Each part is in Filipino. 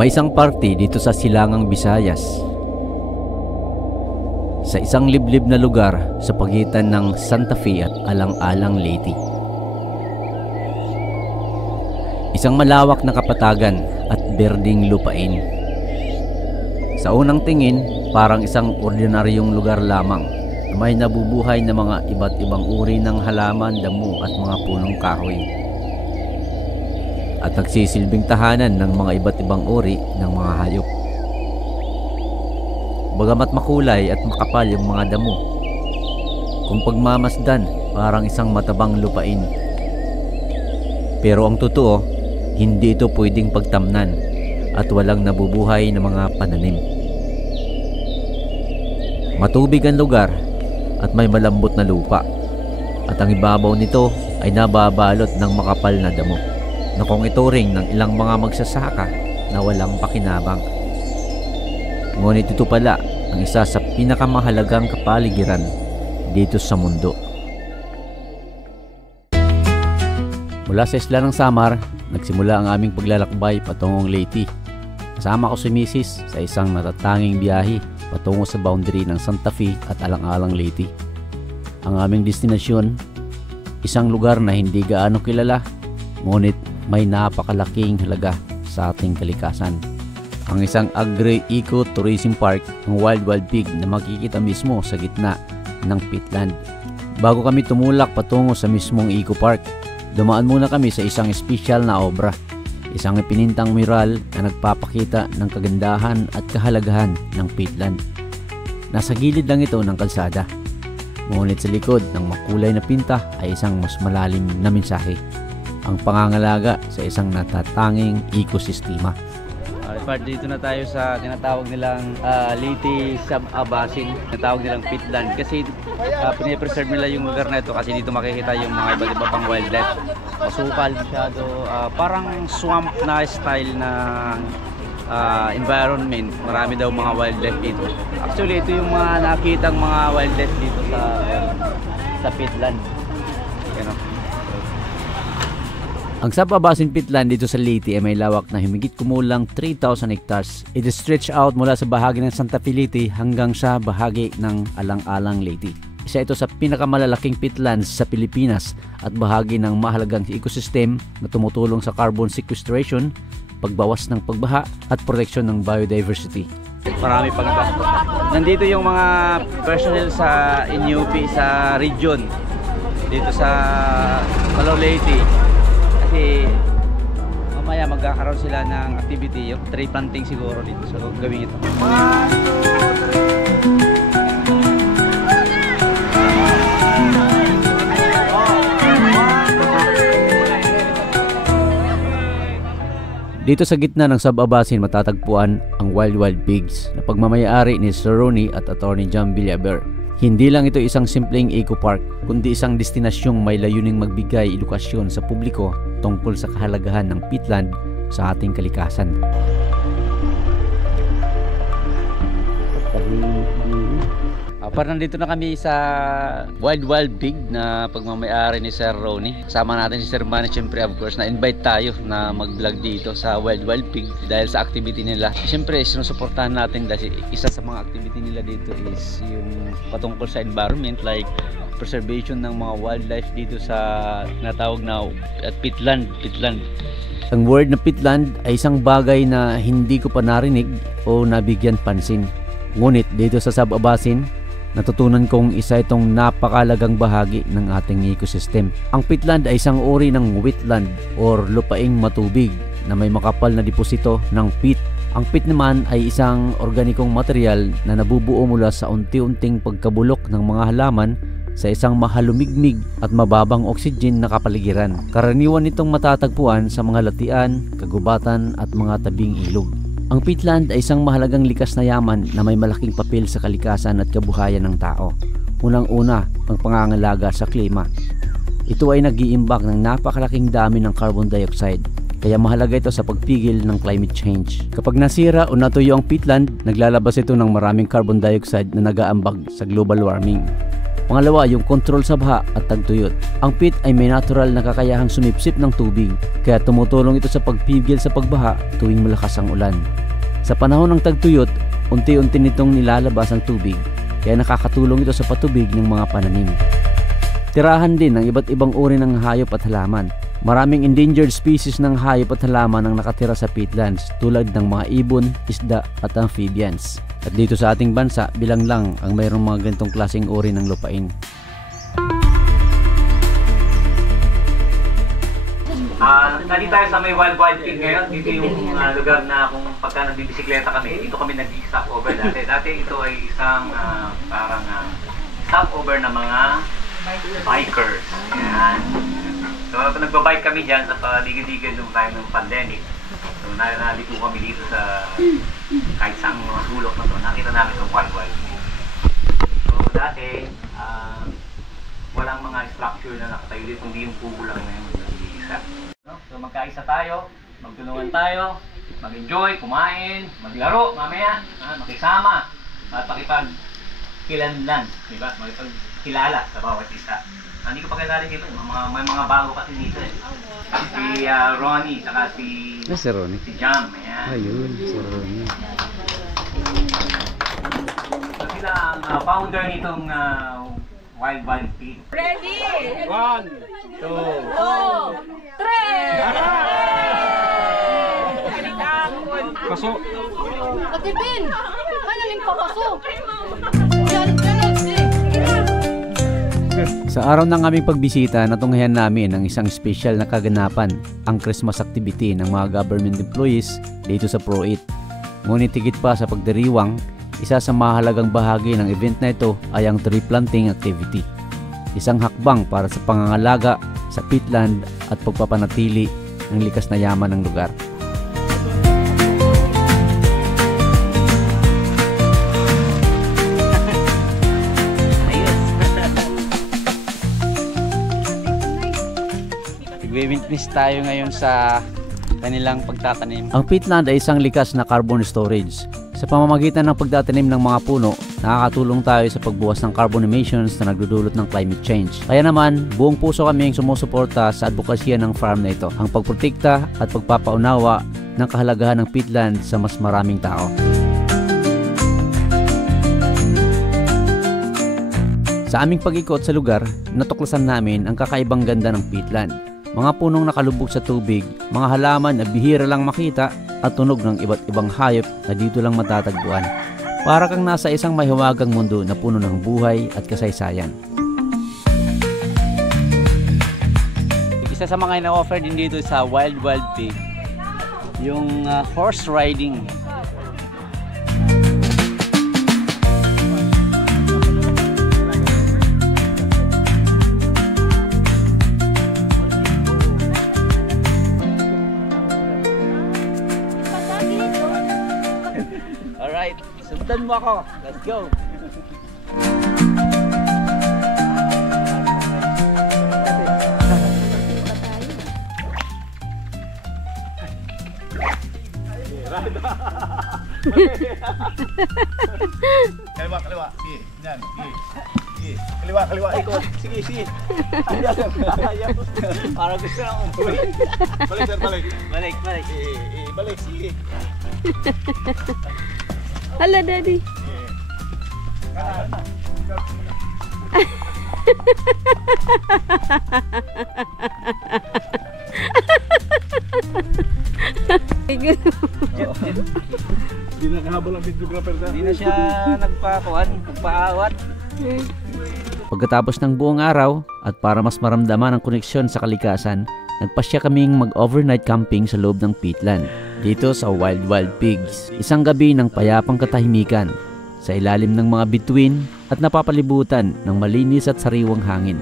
May isang party dito sa Silangang Visayas, sa isang liblib na lugar sa pagitan ng Santa Fe at Alang-Alang Leyte. Isang malawak na kapatagan at berdeng lupain. Sa unang tingin, parang isang ordinaryong lugar lamang na may nabubuhay na mga iba't ibang uri ng halaman, damo at mga punong kahoy, at nagsisilbing tahanan ng mga iba't ibang uri ng mga hayop. Bagamat makulay at makapal yung mga damo, kung pagmamasdan, parang isang matabang lupain. Pero ang totoo, hindi ito pwedeng pagtamnan at walang nabubuhay na mga pananim. Matubig ang lugar at may malambot na lupa, at ang ibabaw nito ay nababalot ng makapal na damo na kung ituring ng ilang mga magsasaka na walang pakinabang. Ngunit ito pala ang isa sa pinakamahalagang kapaligiran dito sa mundo. Mula sa isla ng Samar, nagsimula ang aming paglalakbay patungong Leyte. Kasama ko si Mrs. sa isang natatanging biyahe patungo sa boundary ng Santa Fe at Alang-Alang Leyte. Ang aming destinasyon, isang lugar na hindi gaano kilala, ngunit may napakalaking halaga sa ating kalikasan. Ang isang agri-eco-tourism park, ang Wild Wild Pig, na makikita mismo sa gitna ng peatland. Bago kami tumulak patungo sa mismong eco park, dumaan muna kami sa isang espesyal na obra, isang ipinintang mural na nagpapakita ng kagandahan at kahalagahan ng peatland. Nasa gilid lang ito ng kalsada, ngunit sa likod ng makulay na pinta ay isang mas malalim na mensahe: ang pangangalaga sa isang natatanging ekosistema. Dito na tayo sa tinatawag nilang Leyte Sub-Basin, tinatawag nilang peatland, kasi pinipreserve nila yung lugar na ito kasi dito makikita yung mga iba't iba pang wildlife. Masukal masyado, parang swamp na style na environment. Marami daw mga wildlife dito. Actually, ito yung mga nakitang mga wildlife dito sa peatland. Ang Sub-Basin Peatland dito sa Leyte ay may lawak na humigit kumulang 3,000 hectares. It is stretched out mula sa bahagi ng Santa Fe Leyte hanggang sa bahagi ng Alang-Alang Leyte. Isa ito sa pinakamalalaking peatlands sa Pilipinas at bahagi ng mahalagang ecosystem na tumutulong sa carbon sequestration, pagbawas ng pagbaha at proteksyon ng biodiversity. Marami pang iba. Nandito yung mga personnel sa NUP sa region dito sa Calao Leyte. Kasi mamaya magkakaroon sila ng activity, yung tree planting siguro dito sa gawin ito. Dito sa gitna ng Sub-Basin matatagpuan ang Wild Wild Pigs na pagmamayari ni Sir Ronnie at Attorney John Villaber. Hindi lang ito isang simpleng eco park, kundi isang destinasyong may layuning magbigay edukasyon sa publiko tungkol sa kahalagahan ng peatland sa ating kalikasan. Parang nandito na kami sa Wild Wild Pig na pagmamayari ni Sir Ronnie. Kasama natin si Sir Manny, siyempre of course, na invite tayo na mag-vlog dito sa Wild Wild Pig dahil sa activity nila. Siyempre, sinusuportahan natin dahil isa sa mga activity nila dito is yung patungkol sa environment, like preservation ng mga wildlife dito sa natawag na peatland. Ang word na peatland ay isang bagay na hindi ko pa narinig o nabigyan pansin. Ngunit dito sa Sub-Basin, natutunan kong isa itong napakalagang bahagi ng ating ecosystem. Ang peatland ay isang uri ng wetland or lupaing matubig na may makapal na deposito ng peat. Ang peat naman ay isang organikong material na nabubuo mula sa unti-unting pagkabulok ng mga halaman sa isang mahalumigmig at mababang oxygen na kapaligiran. Karaniwan itong matatagpuan sa mga latian, kagubatan at mga tabing ilog. Ang peatland ay isang mahalagang likas na yaman na may malaking papel sa kalikasan at kabuhayan ng tao. Unang-una, ang pangangalaga sa klima. Ito ay nag-iimbak ng napakalaking dami ng carbon dioxide, kaya mahalaga ito sa pagpigil ng climate change. Kapag nasira o natuyo ang peatland, naglalabas ito ng maraming carbon dioxide na nag-aambag sa global warming. Pangalawa, yung control sa baha at tagtuyot. Ang pit ay may natural na kakayahang sumipsip ng tubig, kaya tumutulong ito sa pagpigil sa pagbaha tuwing malakas ang ulan. Sa panahon ng tagtuyot, unti-unti nitong nilalabas ang tubig, kaya nakakatulong ito sa patubig ng mga pananim. Tirahan din ng iba't ibang uri ng hayop at halaman. Maraming endangered species ng hayop at halaman ang nakatira sa peatlands tulad ng mga ibon, isda at amphibians. At dito sa ating bansa, bilang lang ang mayroong mga ganitong klaseng uri ng lupain. Nandito tayo sa may Wild Pig ngayon. Dito yung lugar na kung pagka nagbibisikleta kami, dito kami nag-stop over dati. Dati ito ay isang parang stop over ng mga bikers. Yan. So nagbabike kami dyan sa paligid-ligid nung time ng pandemic. So naliko kami dito sa kahit saang mga sulok na to. Nakita namin itong Wild Pig. So dati, walang mga structure na nakatayo dito, hindi yung kubo lang na yung nag-iisa. So magkaisa tayo, magtulungan tayo, mag-enjoy, kumain, maglaro mamaya, makisama, at makipagkilanlan, diba? Makipagkilala sa bawat isa. Hindi ko pa kilala dito, may mga bago kasi dito eh. Si Ronnie, saka si Ronnie? Si Jam, ayan. Ayun, si Ronnie. So sila ang founder nitong Wild Pig. Ready? 1, 2, 2, 3! Paso. Ate Ben! Manaling pa paso! Sa araw ng aming pagbisita, natunghayan namin ang isang special na kaganapan, ang Christmas activity ng mga government employees dito sa Pro 8. Ngunit higit pa sa pagdiriwang, isa sa mahalagang bahagi ng event na ito ay ang tree planting activity. Isang hakbang para sa pangangalaga sa peatland at pagpapanatili ng likas na yaman ng lugar. Nagwi-witness tayo ngayon sa kanilang pagtatanim. Ang peatland ay isang likas na carbon storage. Sa pamamagitan ng pagtatanim ng mga puno, nakakatulong tayo sa pagbuwas ng carbon emissions na nagdudulot ng climate change. Kaya naman, buong puso kaming sumusuporta sa advokasya ng farm na ito, ang pagprotekta at pagpapaunawa ng kahalagahan ng peatland sa mas maraming tao. Sa aming pag-ikot sa lugar, natuklasan namin ang kakaibang ganda ng peatland. Mga punong nakalubog sa tubig, mga halaman na bihira lang makita at tunog ng iba't ibang hayop na dito lang matatagpuan. Para kang nasa isang mahiwagang mundo na puno ng buhay at kasaysayan. Isa sa mga ina-offer din dito sa Wild Pig, yung horse riding. Alright, sundan mo ako. Let's go! Kaliwa. Sige, yan. Sige. Kaliwa. Ikot. Sige. Parang gusto na umuwi. Balik, sir, balik. Balik. Balik, sige. Hala, Daddy. Hindi na kahabol ang videographer na. Hindi na siya nagpaawat. Pagkatapos ng buong araw at para mas maramdaman ang koneksyon sa kalikasan, nagpasya kaming mag-overnight camping sa loob ng peatland dito sa Wild Pigs. Isang gabi ng payapang katahimikan sa ilalim ng mga bituin at napapalibutan ng malinis at sariwang hangin.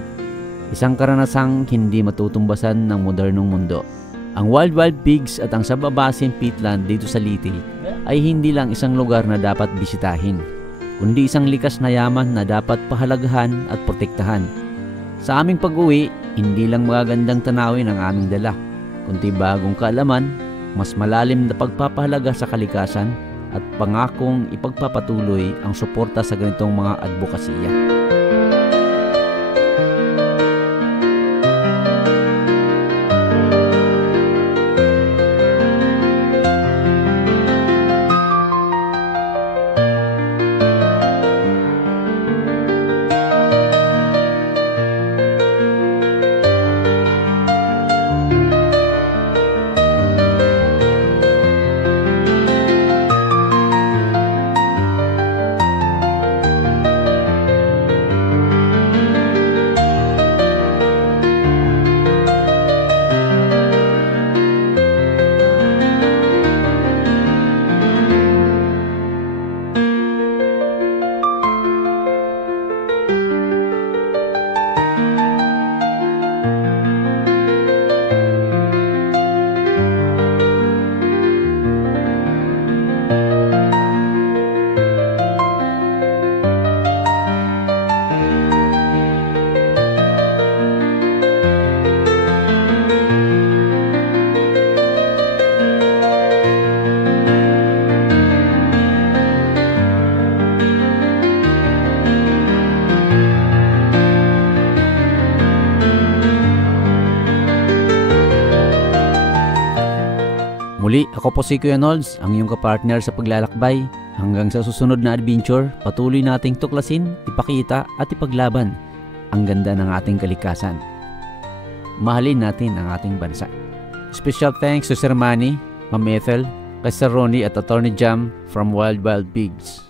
Isang karanasang hindi matutumbasan ng modernong mundo. Ang Wild Pigs at ang Sababasin Peatland dito sa Leyte ay hindi lang isang lugar na dapat bisitahin, kundi isang likas na yaman na dapat pahalagahan at protektahan. Sa aming pag-uwi, hindi lang magagandang tanawin ang aming dala, kundi bagong kaalaman, mas malalim na pagpapahalaga sa kalikasan at pangakong ipagpapatuloy ang suporta sa ganitong mga advokasya. Muli, ako po si Kuya Nolds, ang iyong kapartner sa paglalakbay. Hanggang sa susunod na adventure, patuloy nating tuklasin, ipakita at ipaglaban ang ganda ng ating kalikasan. Mahalin natin ang ating bansa. Special thanks to Sir Manny, Ma'am Ethel, kay Sir Ronnie at Attorney Jam from Wild Wild Pigs.